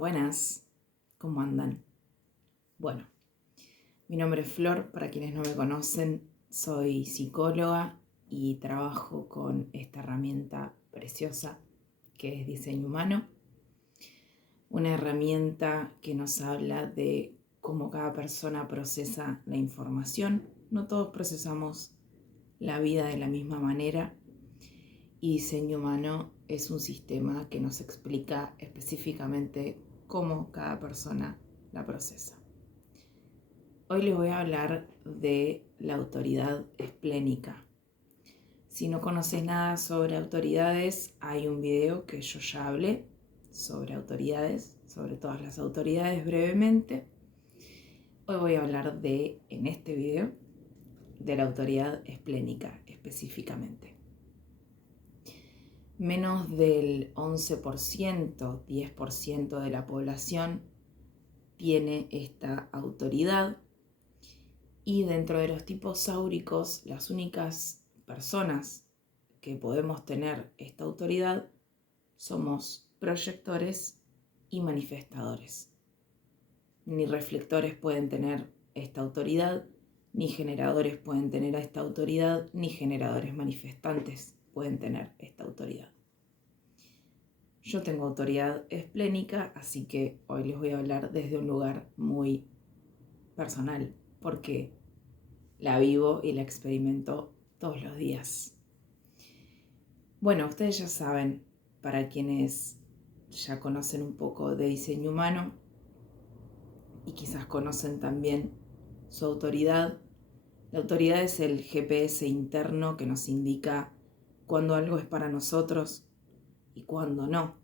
Buenas, ¿cómo andan? Bueno, mi nombre es Flor, para quienes no me conocen, soy psicóloga y trabajo con esta herramienta preciosa que es diseño humano. Una herramienta que nos habla de cómo cada persona procesa la información. No todos procesamos la vida de la misma manera y diseño humano es un sistema que nos explica específicamente cómo cada persona la procesa. Hoy les voy a hablar de la autoridad esplénica. Si no conoces nada sobre autoridades, hay un video que yo ya hablé sobre autoridades, sobre todas las autoridades brevemente. Hoy voy a hablar en este video, de la autoridad esplénica específicamente. Menos del 11%, 10% de la población tiene esta autoridad. Y dentro de los tipos áuricos, las únicas personas que podemos tener esta autoridad somos proyectores y manifestadores. Ni reflectores pueden tener esta autoridad, ni generadores pueden tener esta autoridad, ni generadores manifestantes pueden tener esta autoridad. Yo tengo autoridad esplénica, así que hoy les voy a hablar desde un lugar muy personal, porque la vivo y la experimento todos los días. Bueno, ustedes ya saben, para quienes ya conocen un poco de diseño humano y quizás conocen también su autoridad, la autoridad es el GPS interno que nos indica cuando algo es para nosotros y cuando no.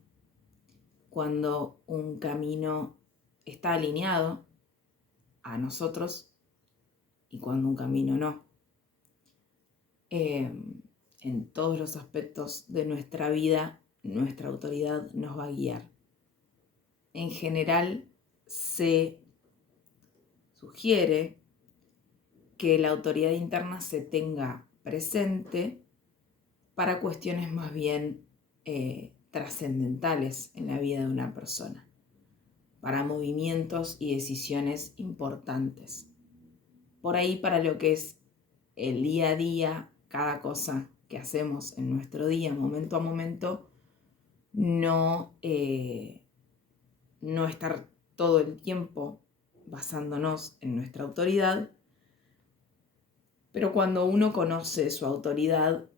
Cuando un camino está alineado a nosotros y cuando un camino no. En todos los aspectos de nuestra vida, nuestra autoridad nos va a guiar. En general, se sugiere que la autoridad interna se tenga presente para cuestiones más bien trascendentales en la vida de una persona, para movimientos y decisiones importantes. Por ahí, para lo que es el día a día, cada cosa que hacemos en nuestro día, momento a momento, no estar todo el tiempo basándonos en nuestra autoridad, pero cuando uno conoce su autoridad,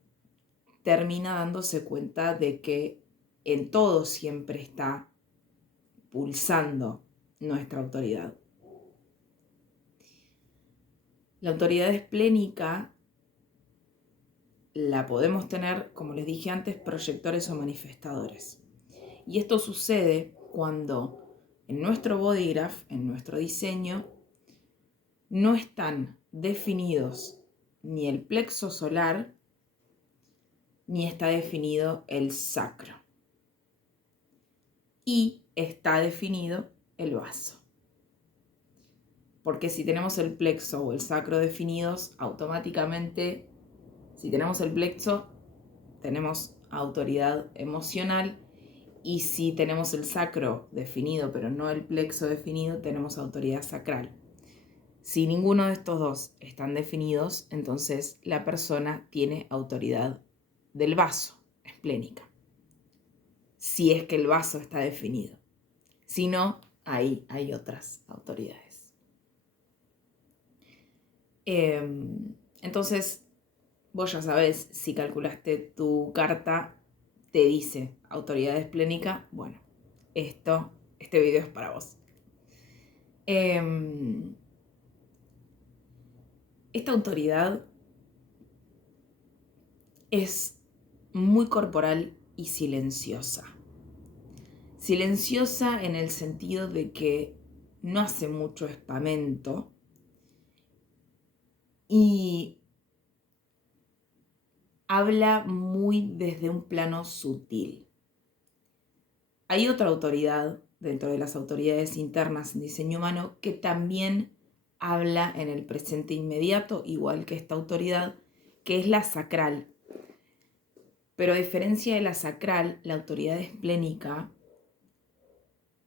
termina dándose cuenta de que en todo siempre está pulsando nuestra autoridad. La autoridad esplénica la podemos tener, como les dije antes, proyectores o manifestadores. Y esto sucede cuando en nuestro body graph, en nuestro diseño, no están definidos ni el plexo solar, ni está definido el sacro. Y está definido el vaso. Porque si tenemos el plexo o el sacro definidos, automáticamente, si tenemos el plexo, tenemos autoridad emocional, y si tenemos el sacro definido pero no el plexo definido, tenemos autoridad sacral. Si ninguno de estos dos están definidos, entonces la persona tiene autoridad del vaso esplénica, si es que el vaso está definido. Si no, ahí hay otras autoridades. Entonces, vos ya sabés, si calculaste tu carta, te dice autoridad esplénica. Bueno, este video es para vos. Esta autoridad es muy corporal y silenciosa. Silenciosa en el sentido de que no hace mucho espamento y habla muy desde un plano sutil. Hay otra autoridad dentro de las autoridades internas en diseño humano que también habla en el presente inmediato, igual que esta autoridad, que es la sacral. Pero a diferencia de la sacral, la autoridad esplénica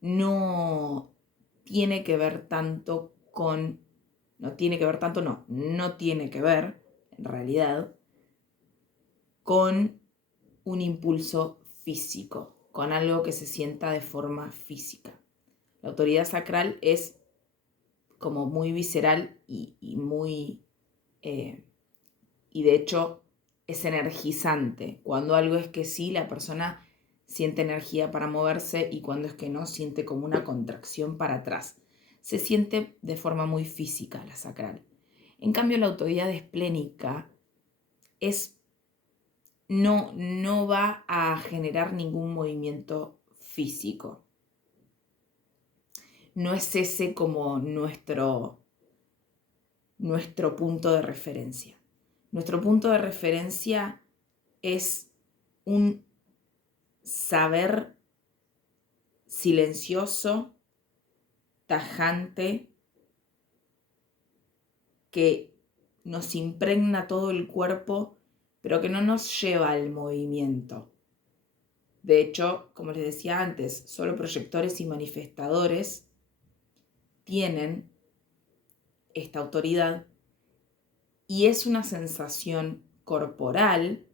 no tiene que ver tanto no tiene que ver, en realidad, con un impulso físico, con algo que se sienta de forma física. La autoridad sacral es como muy visceral y muy, y de hecho es energizante. Cuando algo es que sí, la persona siente energía para moverse, y cuando es que no, siente como una contracción para atrás. Se siente de forma muy física la sacral. En cambio, la autoridad esplénica no va a generar ningún movimiento físico. No es ese como nuestro punto de referencia. Nuestro punto de referencia es un saber silencioso, tajante, que nos impregna todo el cuerpo, pero que no nos lleva al movimiento. De hecho, como les decía antes, solo proyectores y manifestadores tienen esta autoridad, y es una sensación corporal,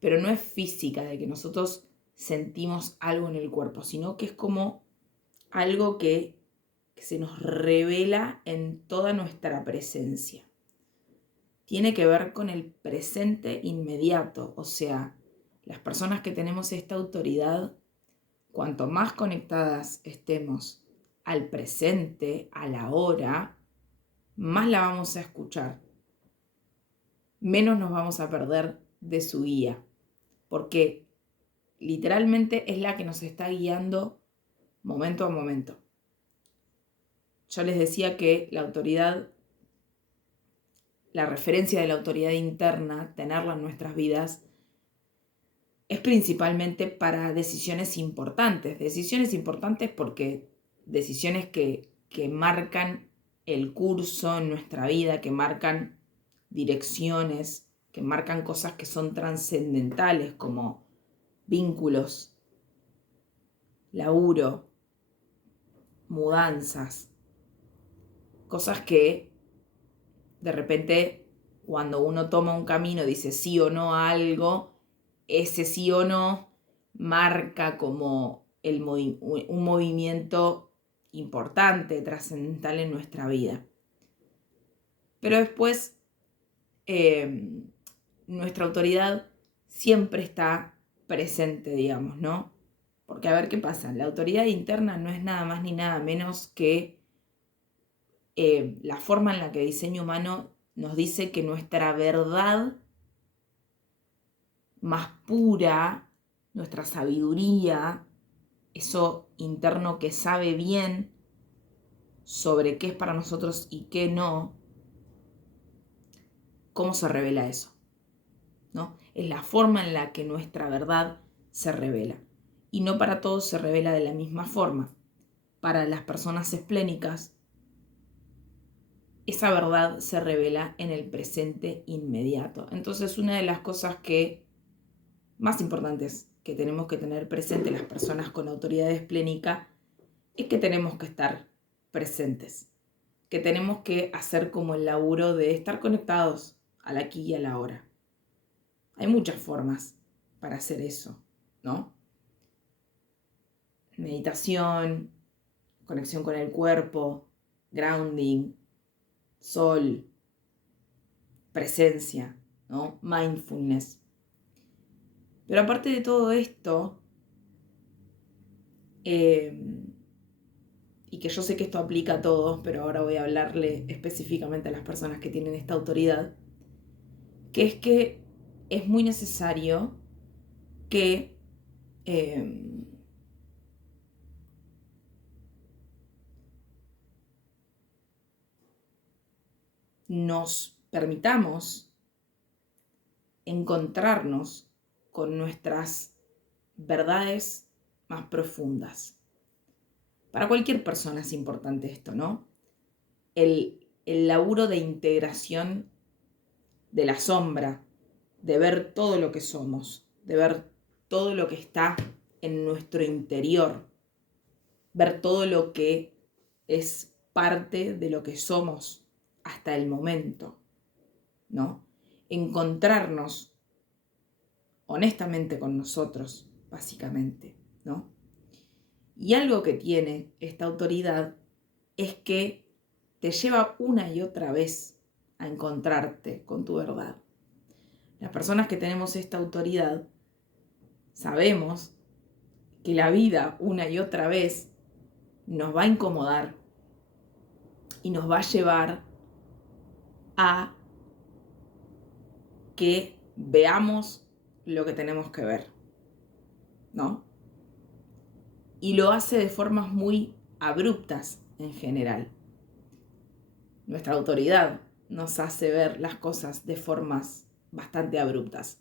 pero no es física, de que nosotros sentimos algo en el cuerpo, sino que es como algo que se nos revela en toda nuestra presencia. Tiene que ver con el presente inmediato, o sea, las personas que tenemos esta autoridad, cuanto más conectadas estemos al presente, a la hora, más la vamos a escuchar, menos nos vamos a perder de su guía, porque literalmente es la que nos está guiando momento a momento. Yo les decía que la autoridad, la referencia de la autoridad interna, tenerla en nuestras vidas, es principalmente para decisiones importantes porque decisiones que marcan el curso en nuestra vida, que marcan direcciones, que marcan cosas que son trascendentales, como vínculos, laburo, mudanzas, cosas que de repente cuando uno toma un camino, dice sí o no a algo, ese sí o no marca como un movimiento importante, trascendental en nuestra vida. Pero después nuestra autoridad siempre está presente, digamos, ¿no? Porque a ver qué pasa, la autoridad interna no es nada más ni nada menos que la forma en la que el diseño humano nos dice que nuestra verdad más pura, nuestra sabiduría, eso interno que sabe bien sobre qué es para nosotros y qué no, ¿cómo se revela eso? ¿No? Es la forma en la que nuestra verdad se revela. Y no para todos se revela de la misma forma. Para las personas esplénicas, esa verdad se revela en el presente inmediato. Entonces, una de las cosas más importantes que tenemos que tener presente las personas con autoridad esplénica es que tenemos que estar presentes, que tenemos que hacer como el laburo de estar conectados al aquí y a la ahora. Hay muchas formas para hacer eso, ¿no? Meditación, conexión con el cuerpo, grounding, sol, presencia, ¿no? Mindfulness. Pero aparte de todo esto, y que yo sé que esto aplica a todos, pero ahora voy a hablarle específicamente a las personas que tienen esta autoridad, que es que es muy necesario que nos permitamos encontrarnos con nuestras verdades más profundas. Para cualquier persona es importante esto, ¿no? El laburo de integración de la sombra, de ver todo lo que somos, de ver todo lo que está en nuestro interior, ver todo lo que es parte de lo que somos hasta el momento, ¿no? Encontrarnos honestamente con nosotros, básicamente, ¿no? Y algo que tiene esta autoridad es que te lleva una y otra vez a encontrarte con tu verdad. Las personas que tenemos esta autoridad sabemos que la vida una y otra vez nos va a incomodar y nos va a llevar a que veamos lo que tenemos que ver, ¿no? Y lo hace de formas muy abruptas en general. Nuestra autoridad nos hace ver las cosas de formas bastante abruptas.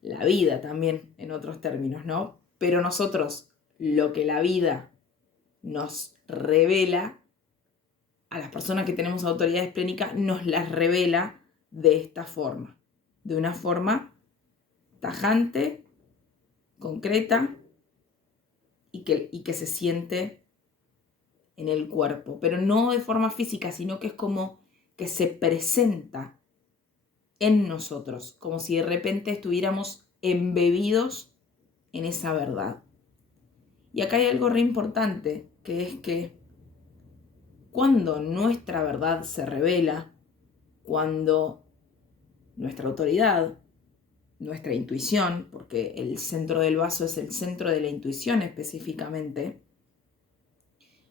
La vida también, en otros términos, ¿no? Pero nosotros, lo que la vida nos revela, a las personas que tenemos autoridad esplénica, nos las revela de esta forma. De una forma tajante, concreta y que se siente en el cuerpo. Pero no de forma física, sino que es como que se presenta en nosotros, como si de repente estuviéramos embebidos en esa verdad. Y acá hay algo re importante, que es que cuando nuestra verdad se revela, cuando nuestra autoridad, nuestra intuición, porque el centro del vaso es el centro de la intuición específicamente,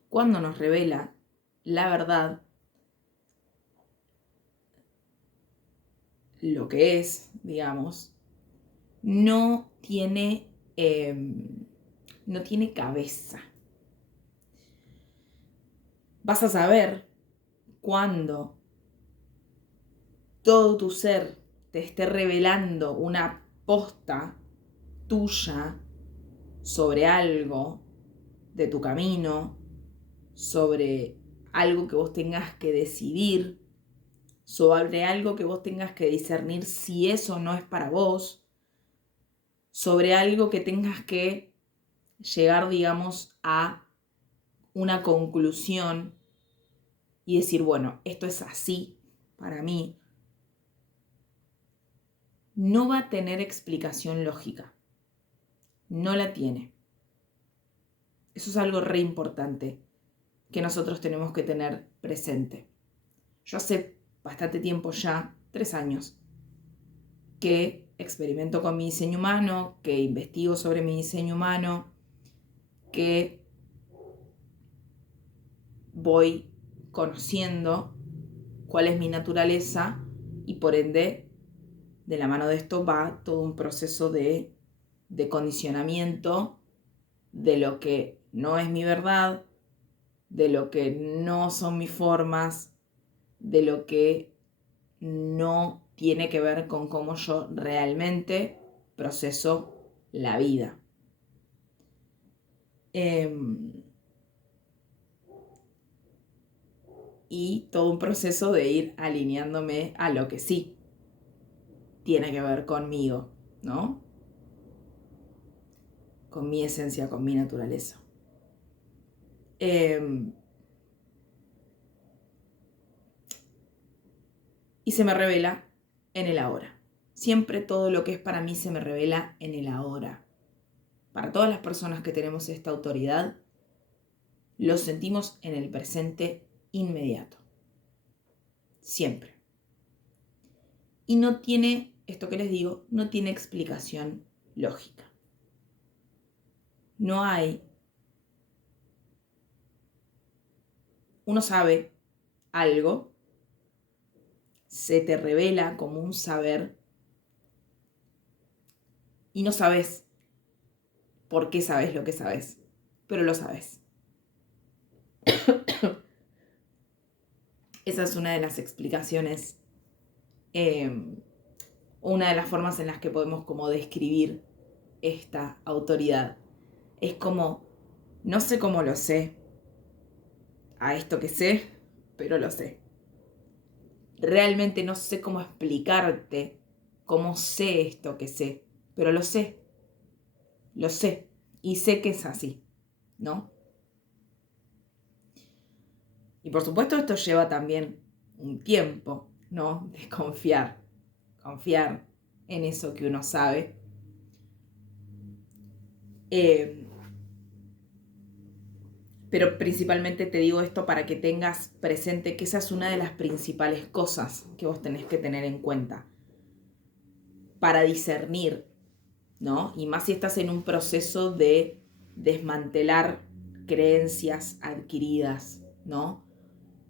cuando nos revela la verdad, lo que es, digamos, no tiene cabeza. Vas a saber cuando todo tu ser te esté revelando una posta tuya sobre algo de tu camino, sobre algo que vos tengas que decidir, sobre algo que vos tengas que discernir si eso no es para vos, sobre algo que tengas que llegar, digamos, a una conclusión y decir, bueno, esto es así para mí, no va a tener explicación lógica. No la tiene. Eso es algo re importante que nosotros tenemos que tener presente. Yo hace bastante tiempo ya, 3 años, que experimento con mi diseño humano, que investigo sobre mi diseño humano, que voy conociendo cuál es mi naturaleza y por ende, de la mano de esto va todo un proceso de condicionamiento de lo que no es mi verdad, de lo que no son mis formas, de lo que no tiene que ver con cómo yo realmente proceso la vida. Y todo un proceso de ir alineándome a lo que sí tiene que ver conmigo, ¿no? Con mi esencia, con mi naturaleza. Y se me revela en el ahora. Siempre todo lo que es para mí se me revela en el ahora. Para todas las personas que tenemos esta autoridad, lo sentimos en el presente inmediato. Siempre. Y no tiene, esto que les digo, no tiene explicación lógica. No hay. Uno sabe algo, se te revela como un saber y no sabes por qué sabes lo que sabes, pero lo sabes. Esa es una de las explicaciones, una de las formas en las que podemos como describir esta autoridad. Es como, no sé cómo lo sé, a esto que sé, pero lo sé. Realmente no sé cómo explicarte cómo sé esto que sé, pero lo sé. Lo sé. Y sé que es así, ¿no? Y por supuesto esto lleva también un tiempo, ¿no? De confiar en eso que uno sabe. Pero principalmente te digo esto para que tengas presente que esa es una de las principales cosas que vos tenés que tener en cuenta para discernir, ¿no? Y más si estás en un proceso de desmantelar creencias adquiridas, ¿no?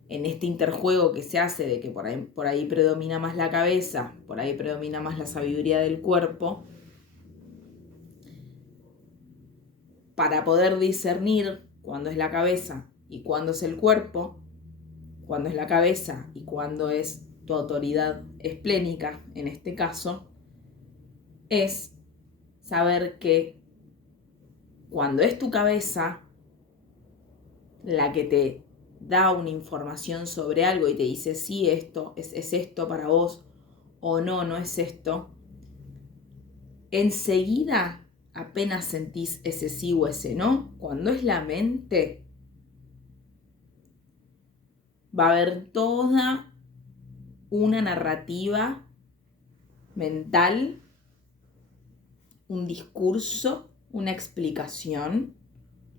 En este interjuego que se hace de que por ahí predomina más la cabeza, por ahí predomina más la sabiduría del cuerpo, para poder discernir cuándo es la cabeza y cuándo es el cuerpo, cuándo es la cabeza y cuándo es tu autoridad esplénica, en este caso, es saber que cuando es tu cabeza la que te da una información sobre algo y te dice sí, esto es esto para vos o no, no es esto, enseguida apenas sentís ese sí o ese no, cuando es la mente, va a haber toda una narrativa mental, un discurso, una explicación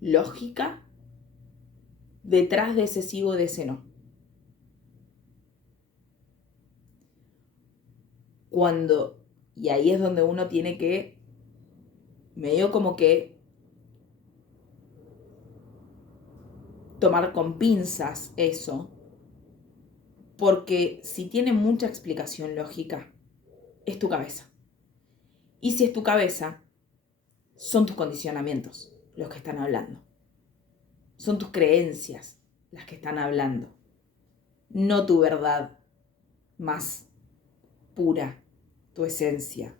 lógica detrás de ese sí o de ese no. Y ahí es donde uno tiene que, medio como que, tomar con pinzas eso, porque si tiene mucha explicación lógica, es tu cabeza. Y si es tu cabeza, son tus condicionamientos los que están hablando. Son tus creencias las que están hablando. No tu verdad más pura, tu esencia,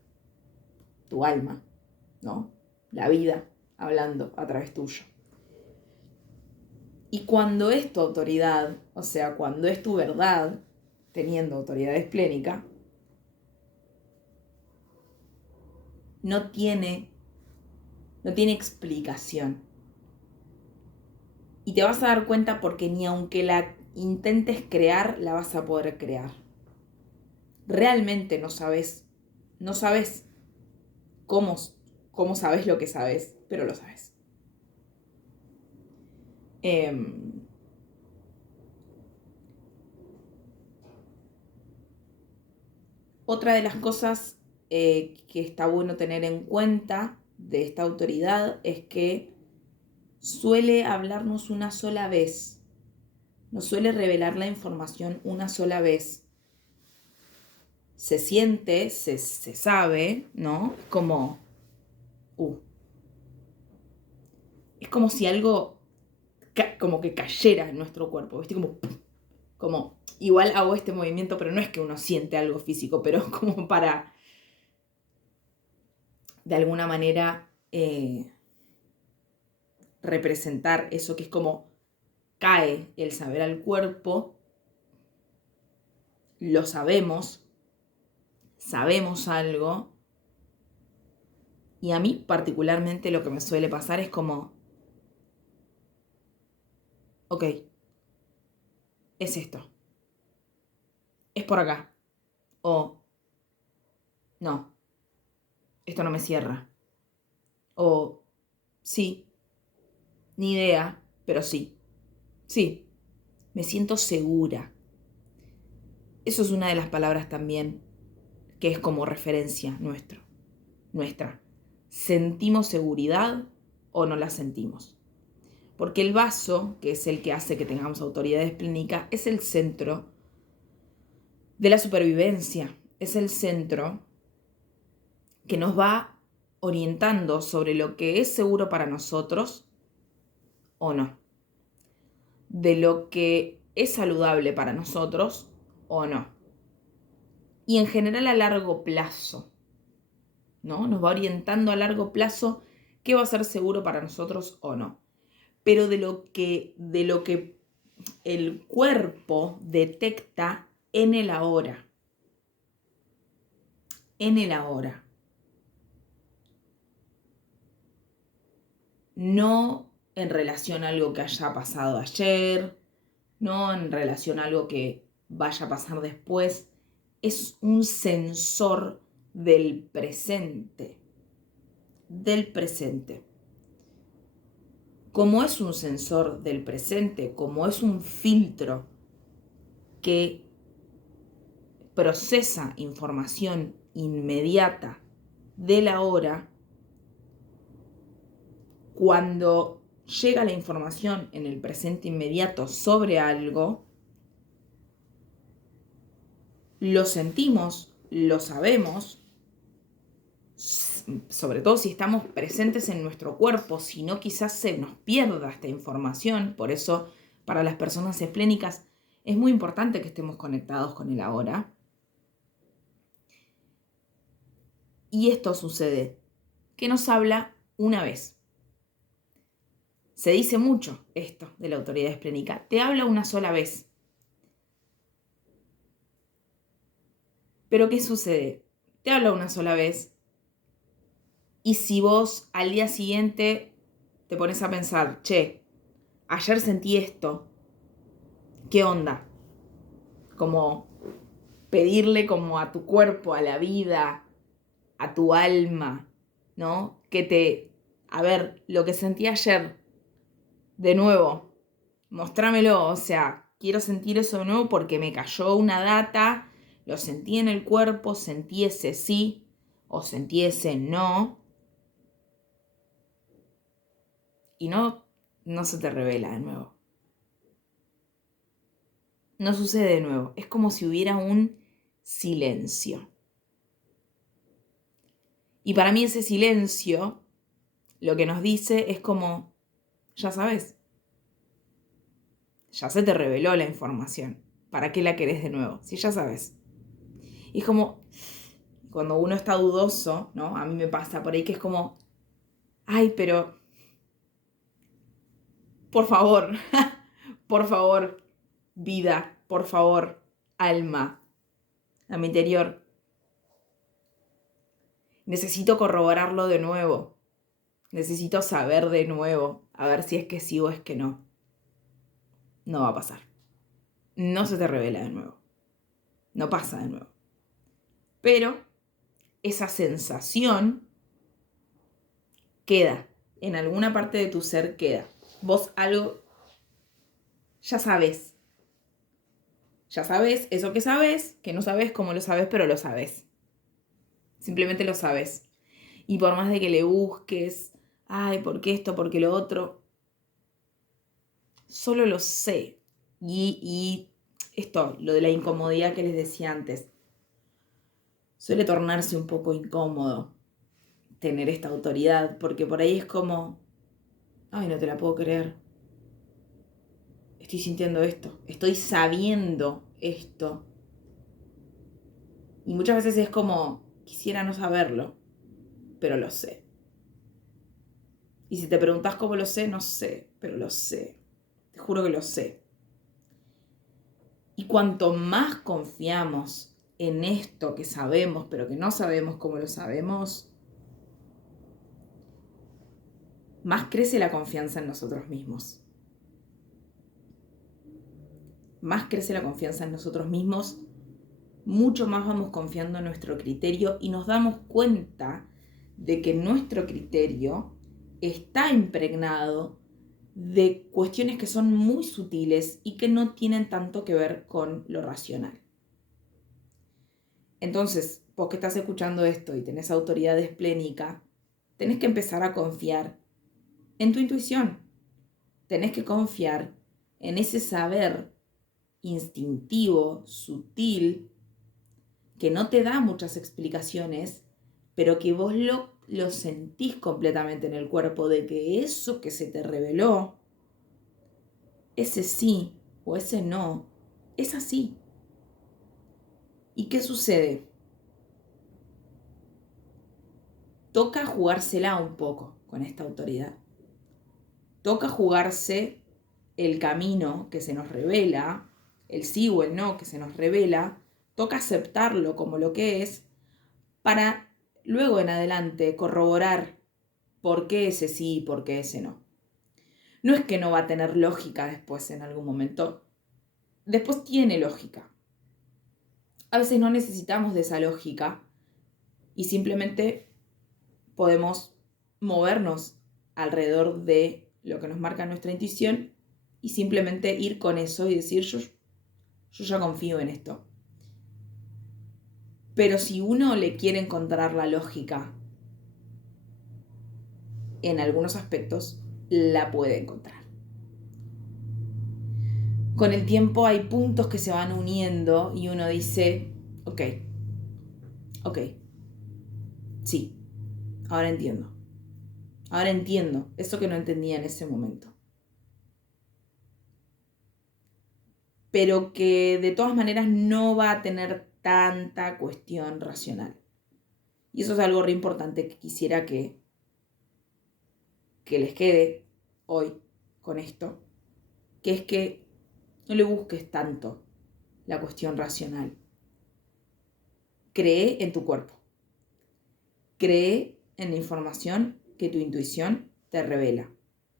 tu alma, ¿no? La vida hablando a través tuyo. Y cuando es tu autoridad, o sea, cuando es tu verdad, teniendo autoridad esplénica, no tiene explicación. Y te vas a dar cuenta porque ni aunque la intentes crear, la vas a poder crear. Realmente no sabes cómo sabes lo que sabes, pero lo sabes. Otra de las cosas que está bueno tener en cuenta de esta autoridad es que suele hablarnos una sola vez, nos suele revelar la información una sola vez. Se siente, se sabe, ¿no? Es como si algo como que cayera en nuestro cuerpo, ¿viste? Como, igual hago este movimiento, pero no es que uno siente algo físico, pero como para, de alguna manera, representar eso que es como cae el saber al cuerpo, lo sabemos algo, y a mí particularmente lo que me suele pasar es como, ok, es esto, es por acá, o no, esto no me cierra, o sí, ni idea, pero sí, me siento segura. Eso es una de las palabras también que es como referencia nuestra. ¿Sentimos seguridad o no la sentimos? Porque el vaso, que es el que hace que tengamos autoridad esplénica, es el centro de la supervivencia. Es el centro que nos va orientando sobre lo que es seguro para nosotros o no. De lo que es saludable para nosotros o no. Y en general a largo plazo, ¿no? Nos va orientando a largo plazo qué va a ser seguro para nosotros o no. Pero de lo que el cuerpo detecta en el ahora. En el ahora. no en relación a algo que haya pasado ayer, no en relación a algo que vaya a pasar después. Es un sensor del presente. Del presente. Como es un sensor del presente, como es un filtro que procesa información inmediata de la hora, cuando llega la información en el presente inmediato sobre algo, lo sentimos, lo sabemos, sobre todo si estamos presentes en nuestro cuerpo, si no quizás se nos pierda esta información. Por eso para las personas esplénicas es muy importante que estemos conectados con el ahora. Y esto sucede, que nos habla una vez. Se dice mucho esto de la autoridad esplénica, te habla una sola vez. Pero ¿qué sucede? Te habla una sola vez y si vos al día siguiente te pones a pensar, che, ayer sentí esto, ¿qué onda? Como pedirle como a tu cuerpo, a la vida, a tu alma, ¿no? A ver, lo que sentí ayer, de nuevo, mostrámelo, o sea, quiero sentir eso de nuevo porque me cayó una data, lo sentí en el cuerpo, sentí ese sí o sentí ese no, y no se te revela de nuevo. No sucede de nuevo, es como si hubiera un silencio. Y para mí ese silencio lo que nos dice es como, ya sabes, ya se te reveló la información. ¿Para qué la querés de nuevo? Si ya sabes. Y es como, cuando uno está dudoso, ¿no? A mí me pasa por ahí que es como, ay, pero, por favor, por favor, vida, por favor, alma, a mi interior. Necesito corroborarlo de nuevo. Necesito saber de nuevo, a ver si es que sí o es que no. No va a pasar. No se te revela de nuevo. No pasa de nuevo. Pero esa sensación queda. En alguna parte de tu ser queda. Vos algo ya sabes. Ya sabes eso que no sabes cómo lo sabes, pero lo sabes. Simplemente lo sabes. Y por más de que le busques, ay, ¿por qué esto? ¿Por qué lo otro? Solo lo sé. Y esto, lo de la incomodidad que les decía antes, suele tornarse un poco incómodo tener esta autoridad, porque por ahí es como, ay, no te la puedo creer. Estoy sintiendo esto, estoy sabiendo esto. Y muchas veces es como, quisiera no saberlo, pero lo sé. Y si te preguntas cómo lo sé, no sé, pero lo sé. Te juro que lo sé. Y cuanto más confiamos en esto que sabemos, pero que no sabemos cómo lo sabemos, más crece la confianza en nosotros mismos. Más crece la confianza en nosotros mismos, mucho más vamos confiando en nuestro criterio y nos damos cuenta de que nuestro criterio está impregnado de cuestiones que son muy sutiles y que no tienen tanto que ver con lo racional. Entonces, vos que estás escuchando esto y tenés autoridad esplénica, tenés que empezar a confiar en tu intuición. Tenés que confiar en ese saber instintivo, sutil, que no te da muchas explicaciones, pero que vos lo sentís completamente en el cuerpo, de que eso que se te reveló, ese sí o ese no, es así. ¿Y qué sucede? Toca jugársela un poco con esta autoridad. Toca jugarse el camino que se nos revela, el sí o el no que se nos revela, toca aceptarlo como lo que es, para luego en adelante corroborar ¿por qué ese sí y por qué ese no? No es que no va a tener lógica después en algún momento. Después tiene lógica. A veces no necesitamos de esa lógica y simplemente podemos movernos alrededor de lo que nos marca nuestra intuición y simplemente ir con eso y decir, yo ya confío en esto. Pero si uno le quiere encontrar la lógica en algunos aspectos, la puede encontrar. Con el tiempo hay puntos que se van uniendo y uno dice, ok, sí, ahora entiendo. Ahora entiendo eso que no entendía en ese momento. Pero que de todas maneras no va a tener tanta cuestión racional. Y eso es algo re importante que quisiera que les quede hoy con esto, que es que no le busques tanto la cuestión racional. Cree en tu cuerpo. Cree en la información que tu intuición te revela.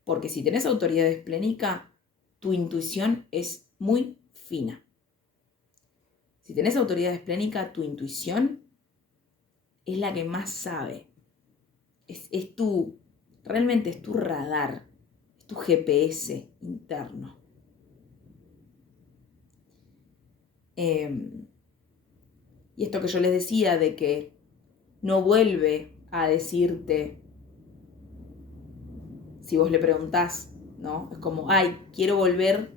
Porque si tenés autoridad esplénica, tu intuición es muy fina. Si tenés autoridad esplénica, tu intuición es la que más sabe. Realmente es tu radar, es tu GPS interno. Y esto que yo les decía de que no vuelve a decirte, si vos le preguntás, ¿no? Es como, quiero volver,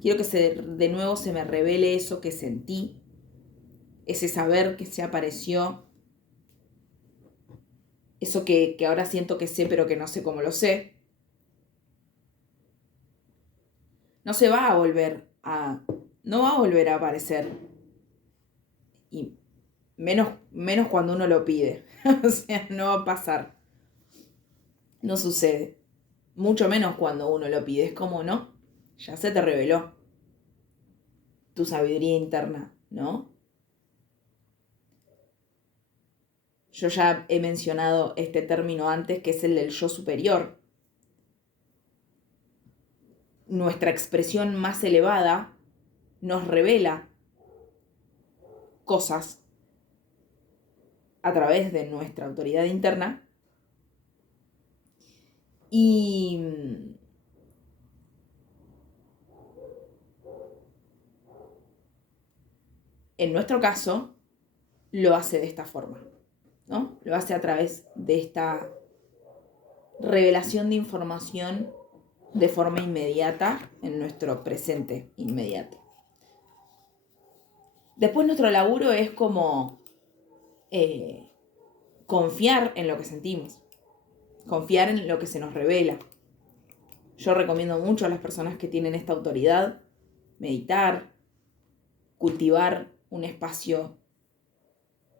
quiero que de nuevo se me revele eso que sentí, ese saber que se apareció, eso que ahora siento que sé, pero que no sé cómo lo sé. No va a volver a aparecer. Y menos cuando uno lo pide. O sea, no va a pasar. No sucede. Mucho menos cuando uno lo pide. Es como, ¿no? Ya se te reveló tu sabiduría interna, ¿no? Yo ya he mencionado este término antes, que es el del yo superior. Nuestra expresión más elevada nos revela cosas a través de nuestra autoridad interna y en nuestro caso lo hace de esta forma, ¿no? Lo hace a través de esta revelación de información de forma inmediata en nuestro presente inmediato. Después nuestro laburo es como confiar en lo que sentimos, confiar en lo que se nos revela. Yo recomiendo mucho a las personas que tienen esta autoridad meditar, cultivar un espacio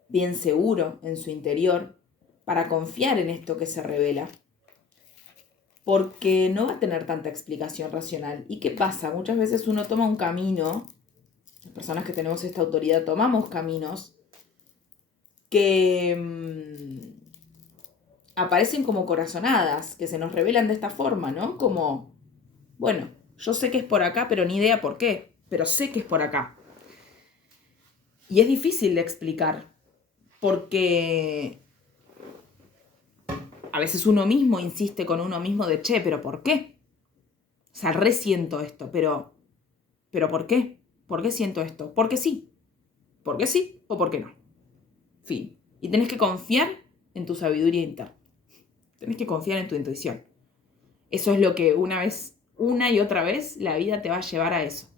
bien seguro en su interior para confiar en esto que se revela, porque no va a tener tanta explicación racional. ¿Y qué pasa? Muchas veces uno toma un camino, las personas que tenemos esta autoridad tomamos caminos que aparecen como corazonadas, que se nos revelan de esta forma, ¿no? Como, bueno, yo sé que es por acá, pero ni idea por qué, pero sé que es por acá. Y es difícil de explicar, porque a veces uno mismo insiste con uno mismo de, pero ¿por qué? O sea, resiento esto, pero ¿por qué? ¿Por qué siento esto? Porque sí. ¿Por qué sí o por qué no? Fin. Y tenés que confiar en tu sabiduría interna. Tenés que confiar en tu intuición. Eso es lo que una y otra vez, la vida te va a llevar a eso.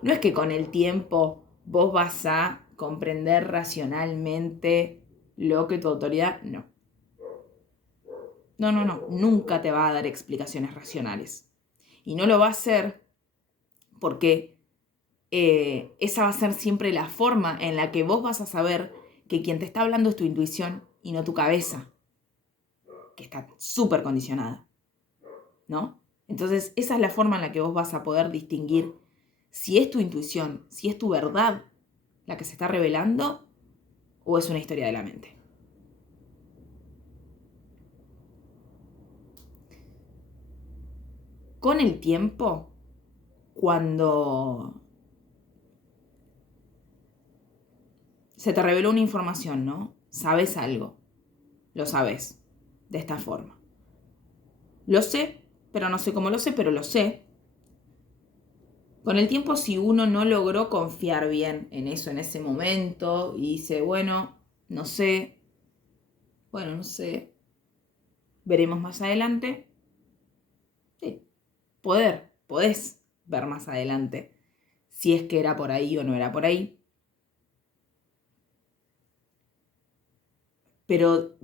No es que con el tiempo vos vas a comprender racionalmente lo que tu autoridad... No. No. Nunca te va a dar explicaciones racionales. Y no lo va a hacer porque esa va a ser siempre la forma en la que vos vas a saber que quien te está hablando es tu intuición y no tu cabeza, que está súper condicionada, ¿no? Entonces, esa es la forma en la que vos vas a poder distinguir si es tu intuición, si es tu verdad la que se está revelando o es una historia de la mente. Con el tiempo, cuando se te reveló una información, ¿no? Sabes algo, lo sabes de esta forma. Lo sé, pero no sé cómo lo sé, pero lo sé. Con el tiempo, si uno no logró confiar bien en eso en ese momento y dice, bueno, no sé, veremos más adelante. Sí, podés ver más adelante si es que era por ahí o no era por ahí. Pero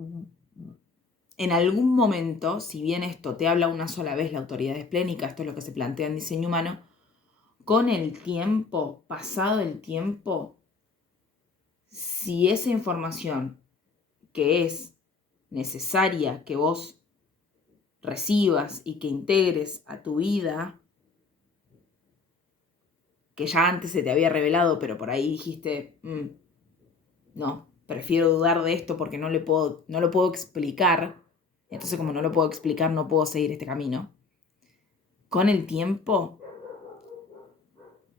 en algún momento, si bien esto te habla una sola vez la autoridad esplénica, esto es lo que se plantea en diseño humano, con el tiempo, pasado el tiempo, si esa información que es necesaria que vos recibas y que integres a tu vida, que ya antes se te había revelado, pero por ahí dijiste, no, prefiero dudar de esto porque no lo puedo explicar. Entonces, como no lo puedo explicar, no puedo seguir este camino. Con el tiempo,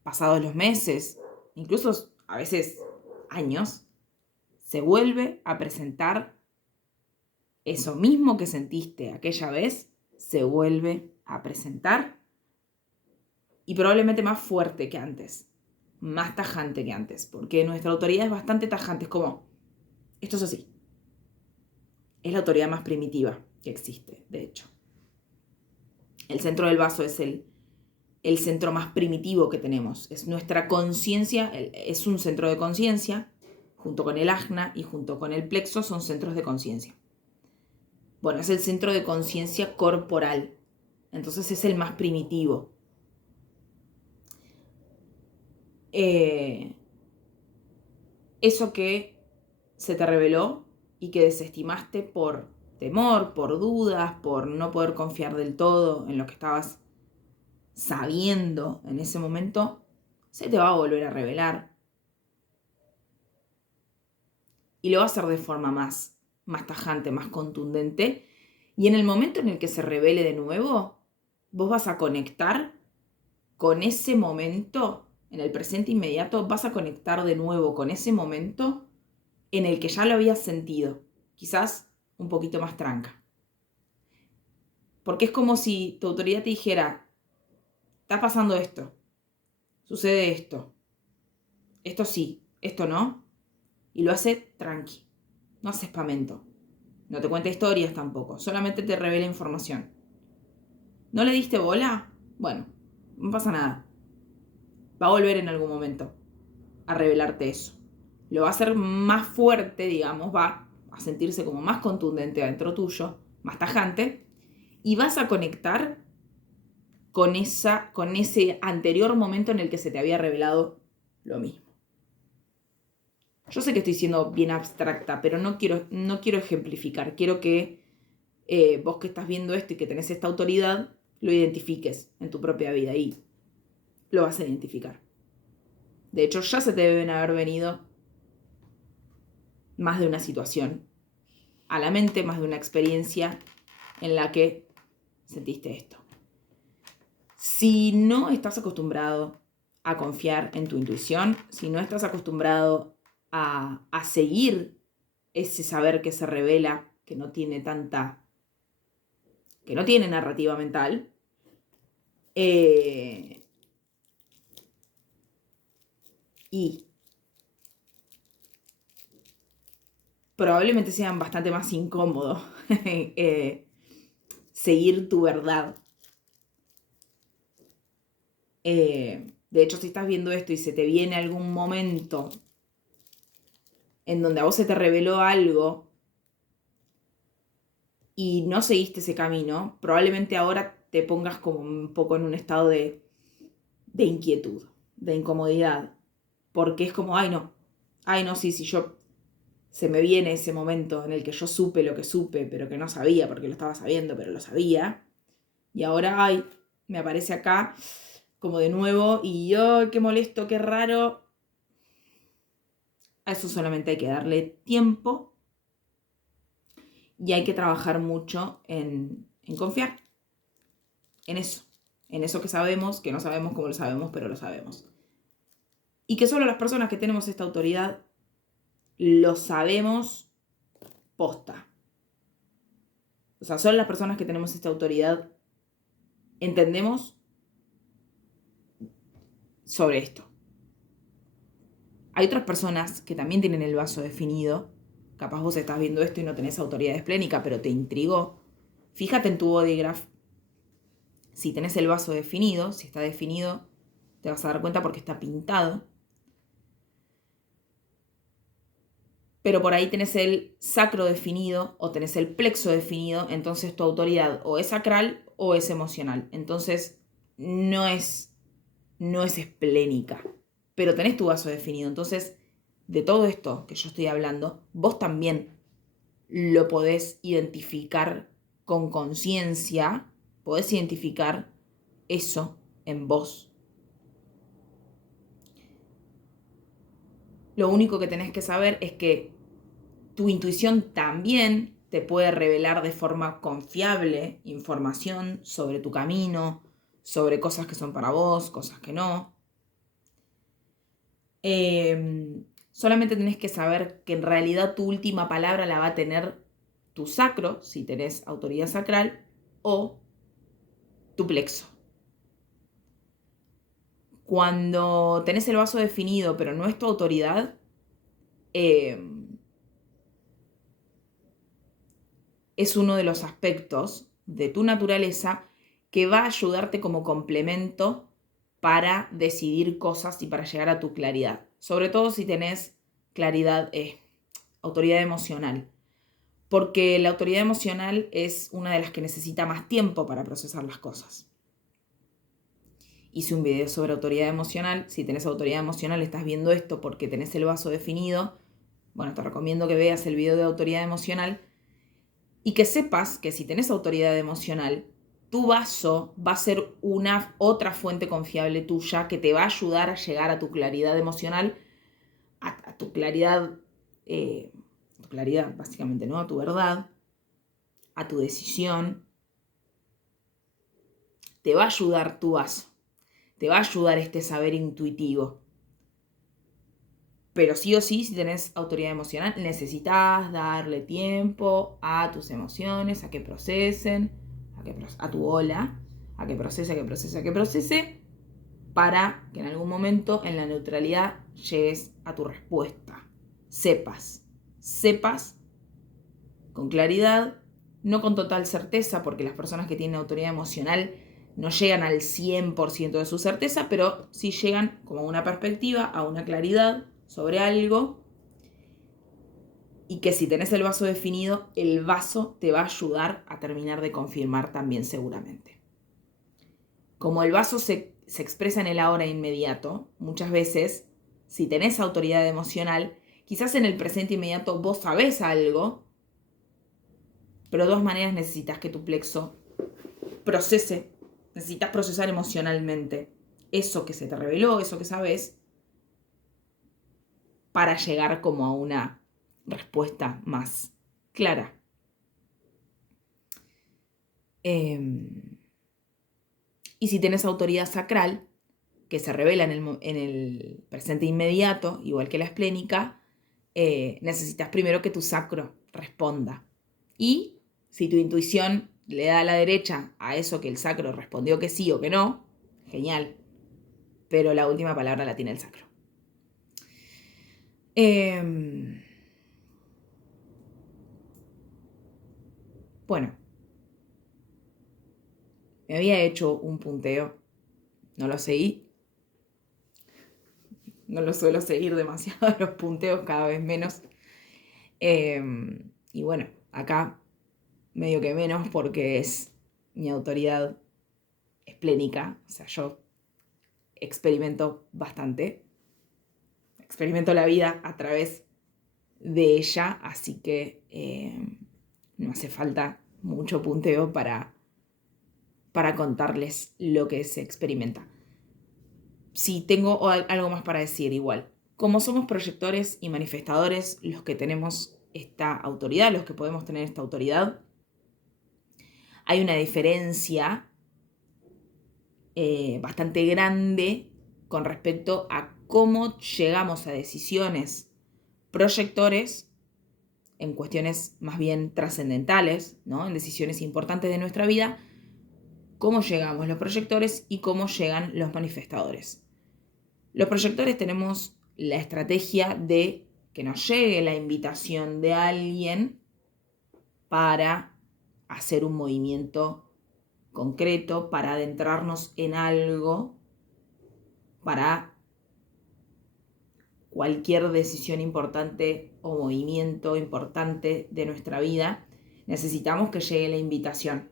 pasados los meses, incluso a veces años, se vuelve a presentar eso mismo que sentiste aquella vez, se vuelve a presentar y probablemente más fuerte que antes, más tajante que antes, porque nuestra autoridad es bastante tajante, es como, esto es así, es la autoridad más primitiva que existe, de hecho. El centro del vaso es el centro más primitivo que tenemos, es nuestra conciencia, es un centro de conciencia, junto con el ajna y junto con el plexo son centros de conciencia. Bueno, es el centro de conciencia corporal, entonces es el más primitivo. Eso que se te reveló y que desestimaste por temor, por dudas, por no poder confiar del todo en lo que estabas sabiendo en ese momento, se te va a volver a revelar. Y lo va a hacer de forma más tajante, más contundente. Y en el momento en el que se revele de nuevo, vos vas a conectar con ese momento, en el presente inmediato, vas a conectar de nuevo con ese momento en el que ya lo habías sentido, quizás un poquito más tranca. Porque es como si tu autoridad te dijera, está pasando esto, sucede esto sí, esto no, y lo hace tranqui, no hace espamento, no te cuenta historias tampoco, solamente te revela información. ¿No le diste bola? Bueno, no pasa nada. Va a volver en algún momento a revelarte eso. Lo va a hacer más fuerte, digamos, va a sentirse como más contundente adentro tuyo, más tajante, y vas a conectar con ese anterior momento en el que se te había revelado lo mismo. Yo sé que estoy siendo bien abstracta, pero no quiero ejemplificar. Quiero que vos que estás viendo esto y que tenés esta autoridad, lo identifiques en tu propia vida y lo vas a identificar. De hecho, ya se te deben haber venido más de una situación a la mente, más de una experiencia en la que sentiste esto. Si no estás acostumbrado a confiar en tu intuición, si no estás acostumbrado a seguir ese saber que se revela, que no tiene narrativa mental, y probablemente sea bastante más incómodo seguir tu verdad. De hecho, si estás viendo esto y se te viene algún momento en donde a vos se te reveló algo y no seguiste ese camino, probablemente ahora te pongas como un poco en un estado de inquietud, de incomodidad, porque es como, ay no, sí, yo se me viene ese momento en el que yo supe lo que supe, pero que no sabía porque lo estaba sabiendo, pero lo sabía, y ahora, ay, me aparece acá como de nuevo y yo, qué molesto, qué raro. A eso solamente hay que darle tiempo y hay que trabajar mucho en confiar en eso, en eso que sabemos, que no sabemos cómo lo sabemos, pero lo sabemos. Y que solo las personas que tenemos esta autoridad lo sabemos posta. O sea, solo las personas que tenemos esta autoridad entendemos sobre esto. Hay otras personas que también tienen el vaso definido. Capaz vos estás viendo esto y no tenés autoridad esplénica, pero te intrigó. Fíjate en tu body graph. Si tenés el vaso definido, si está definido, te vas a dar cuenta porque está pintado. Pero por ahí tenés el sacro definido o tenés el plexo definido, entonces tu autoridad o es sacral o es emocional. Entonces no es esplénica, pero tenés tu vaso definido. Entonces, de todo esto que yo estoy hablando, vos también lo podés identificar con conciencia, podés identificar eso en vos. Lo único que tenés que saber es que tu intuición también te puede revelar de forma confiable información sobre tu camino, sobre cosas que son para vos, cosas que no. Solamente tenés que saber que en realidad tu última palabra la va a tener tu sacro, si tenés autoridad sacral, o tu plexo. Cuando tenés el vaso definido, pero no es tu autoridad, es uno de los aspectos de tu naturaleza que va a ayudarte como complemento para decidir cosas y para llegar a tu claridad. Sobre todo si tenés claridad, autoridad emocional. Porque la autoridad emocional es una de las que necesita más tiempo para procesar las cosas. Hice un video sobre autoridad emocional. Si tenés autoridad emocional, estás viendo esto porque tenés el vaso definido. Bueno, te recomiendo que veas el video de autoridad emocional y que sepas que si tenés autoridad emocional, tu vaso va a ser una otra fuente confiable tuya que te va a ayudar a llegar a tu claridad emocional, a tu claridad, básicamente, ¿no? A tu verdad, a tu decisión. Te va a ayudar tu vaso, te va a ayudar este saber intuitivo. Pero sí o sí, si tenés autoridad emocional, necesitas darle tiempo a tus emociones, a que procesen, a tu ola, a que procese, para que en algún momento en la neutralidad llegues a tu respuesta. Sepas con claridad, no con total certeza, porque las personas que tienen autoridad emocional no llegan al 100% de su certeza, pero sí llegan como a una perspectiva, a una claridad sobre algo, y que si tenés el vaso definido, el vaso te va a ayudar a terminar de confirmar también seguramente. Como el vaso se expresa en el ahora inmediato, muchas veces, si tenés autoridad emocional, quizás en el presente inmediato vos sabés algo, pero de todas maneras necesitas que tu plexo procese, necesitas procesar emocionalmente eso que se te reveló, eso que sabes, para llegar como a una respuesta más clara. Y si tienes autoridad sacral, que se revela en el presente inmediato, igual que la esplénica, necesitas primero que tu sacro responda. Y si tu intuición le da a la derecha a eso que el sacro respondió que sí o que no, genial. Pero la última palabra la tiene el sacro. Bueno, me había hecho un punteo, no lo seguí. No lo suelo seguir demasiado los punteos, cada vez menos. Y bueno, acá medio que menos porque es mi autoridad esplénica. O sea, yo experimento bastante. Experimento la vida a través de ella, así que no hace falta mucho punteo para contarles lo que se experimenta. Sí, tengo algo más para decir igual. Como somos proyectores y manifestadores, los que tenemos esta autoridad, los que podemos tener esta autoridad, hay una diferencia bastante grande con respecto a cómo llegamos a decisiones proyectores en cuestiones más bien trascendentales, ¿no? En decisiones importantes de nuestra vida, cómo llegamos los proyectores y cómo llegan los manifestadores. Los proyectores tenemos la estrategia de que nos llegue la invitación de alguien para hacer un movimiento concreto, para adentrarnos en algo, para cualquier decisión importante o movimiento importante de nuestra vida, necesitamos que llegue la invitación.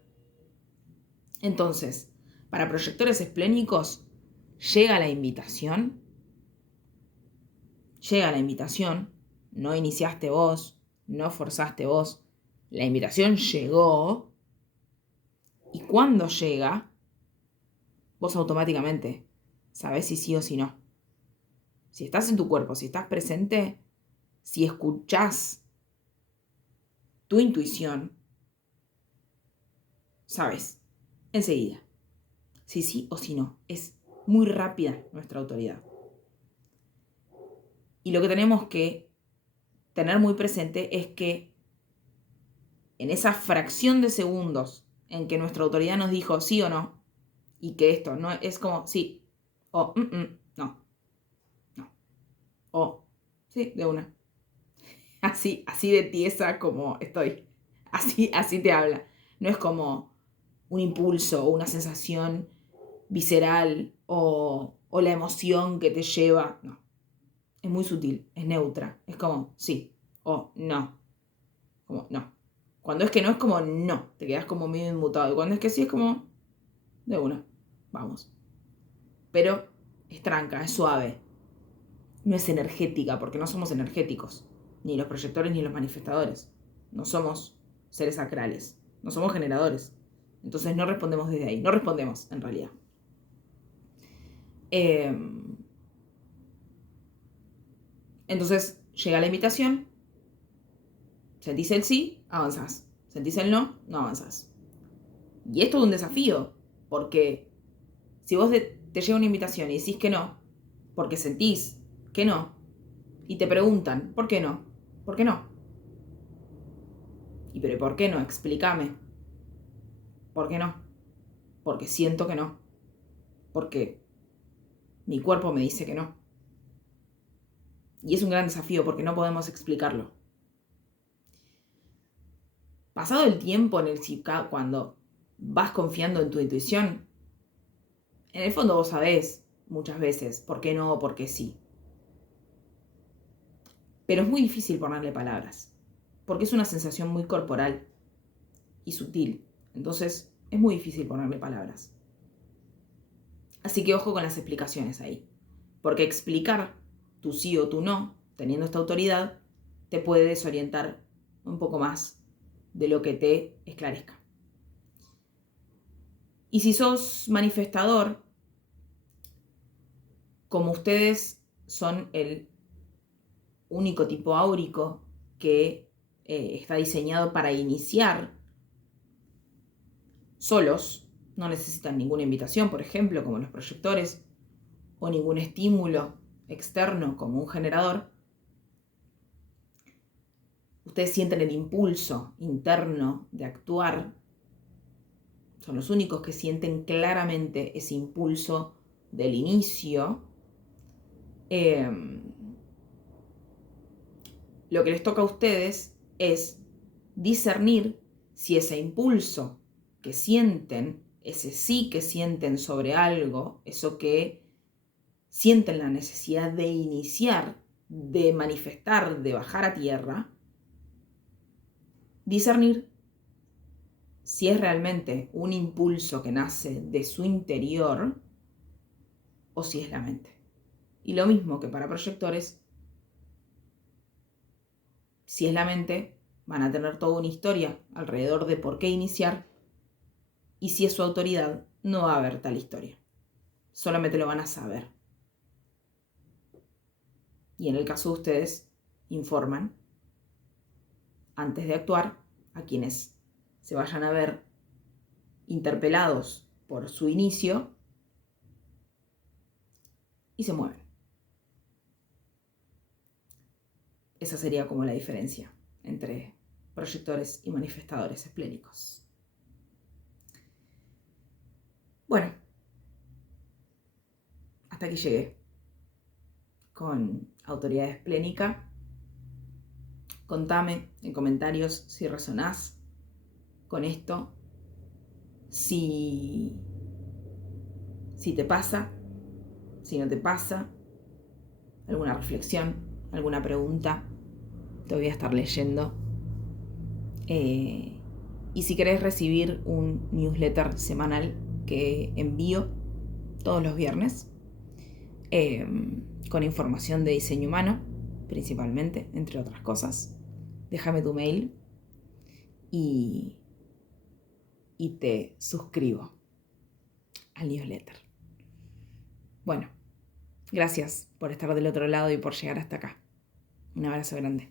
Entonces, para proyectores esplénicos, llega la invitación, no iniciaste vos, no forzaste vos, la invitación llegó, y cuando llega, vos automáticamente sabés si sí o si no. Si estás en tu cuerpo, si estás presente, si escuchás tu intuición, sabes enseguida si sí o si no. Es muy rápida nuestra autoridad. Y lo que tenemos que tener muy presente es que en esa fracción de segundos en que nuestra autoridad nos dijo sí o no, y que esto no es como sí, o no, o sí, de una. Así de tiesa como estoy. Así te habla. No es como un impulso o una sensación visceral o la emoción que te lleva. No. Es muy sutil, es neutra. Es como sí o no. Como no. Cuando es que no es como no. Te quedas como medio inmutado. Y cuando es que sí es como de una. Vamos. Pero es tranca, es suave. No es energética, porque no somos energéticos. Ni los proyectores ni los manifestadores. No somos seres sacrales. No somos generadores. Entonces no respondemos desde ahí. No respondemos, en realidad. Entonces llega la invitación. Sentís el sí, avanzás. Sentís el no, no avanzás. Y esto es un desafío. Porque si vos te llega una invitación y decís que no, porque sentís que no, y te preguntan, ¿por qué no? ¿Por qué no? ¿Y pero por qué no? Explícame. ¿Por qué no? Porque siento que no. Porque mi cuerpo me dice que no. Y es un gran desafío porque no podemos explicarlo. Pasado el tiempo en el cuando vas confiando en tu intuición, en el fondo vos sabés muchas veces por qué no o por qué sí. Pero es muy difícil ponerle palabras, porque es una sensación muy corporal y sutil. Entonces es muy difícil ponerle palabras. Así que ojo con las explicaciones ahí. Porque explicar tu sí o tu no, teniendo esta autoridad, te puede desorientar un poco más de lo que te esclarezca. Y si sos manifestador, como ustedes son el único tipo áurico que está diseñado para iniciar solos, no necesitan ninguna invitación, por ejemplo, como los proyectores, o ningún estímulo externo como un generador, ustedes sienten el impulso interno de actuar, son los únicos que sienten claramente ese impulso del inicio. Lo que les toca a ustedes es discernir si ese impulso que sienten, ese sí que sienten sobre algo, eso que sienten la necesidad de iniciar, de manifestar, de bajar a tierra, discernir si es realmente un impulso que nace de su interior o si es la mente. Y lo mismo que para proyectores, si es la mente, van a tener toda una historia alrededor de por qué iniciar, y si es su autoridad, no va a haber tal historia. Solamente lo van a saber. Y en el caso de ustedes, informan antes de actuar a quienes se vayan a ver interpelados por su inicio y se mueven. Esa sería como la diferencia entre proyectores y manifestadores esplénicos. Bueno, hasta aquí llegué con autoridad esplénica. Contame en comentarios si resonás con esto, si te pasa, si no te pasa, alguna reflexión, alguna pregunta, te voy a estar leyendo. Y si querés recibir un newsletter semanal que envío todos los viernes, con información de diseño humano, principalmente, entre otras cosas, déjame tu mail y te suscribo al newsletter. Bueno, gracias por estar del otro lado y por llegar hasta acá. Un abrazo grande.